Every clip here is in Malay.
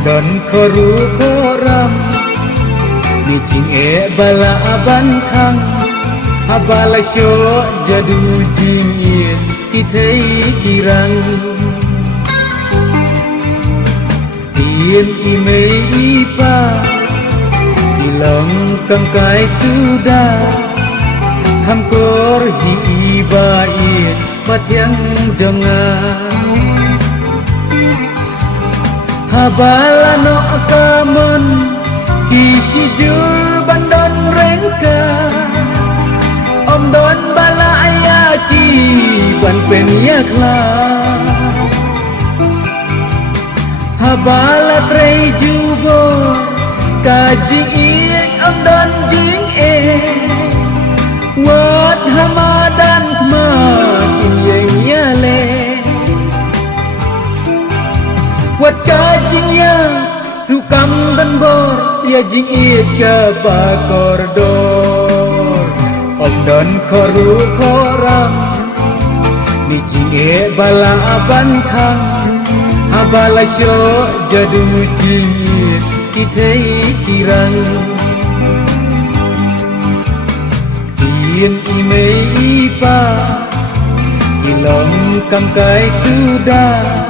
Don koru koram Ni jing bala bantang Habala syo jadu jing ien Ti thei kirang Tien imei ipa Ilong kangkai sudah Hamkor hi iba ien Patiang jangan Habala no kaman Kisi jur bandon rengka Om don bala ayaki Ban penyak lah Habala trei jubo Kajing iek om don jing Wat hamadan teman Inyeng yale Wat kajing ya Rukam dan bor Ya jing iek ke bakor dor Om don koru koram Ni jing bala bantang Habala syo jadu jing iek Ti thei kirang Tien imei ipa Ilong kangkai sudah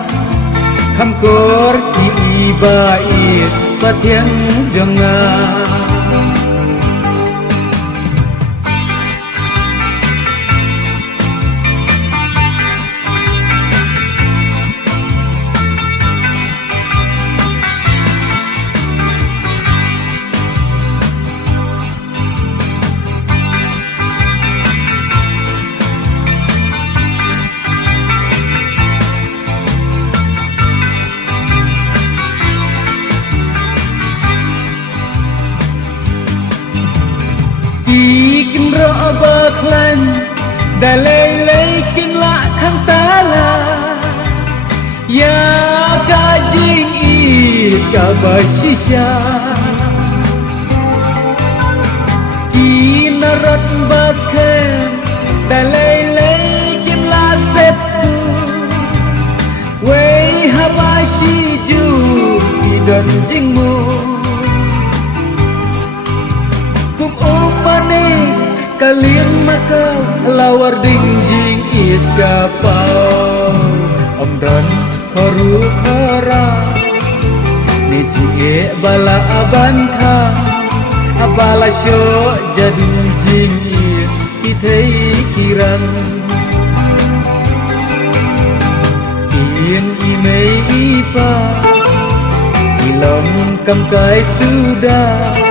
Hamkor ki iba it Patiang jangan Ikin ro baklan Dalay kin la khang tala Ya kajing it kabashisha Kinarot basken Dalay kin la setu Wei habashi ju Idon jingmu Kalian maka lawar ding jing it kapau Om don koru kora Ni jing bala abantang Abala syo jadu jing it Ti thei kirang Tien imei ipa Ilong kangkai sudah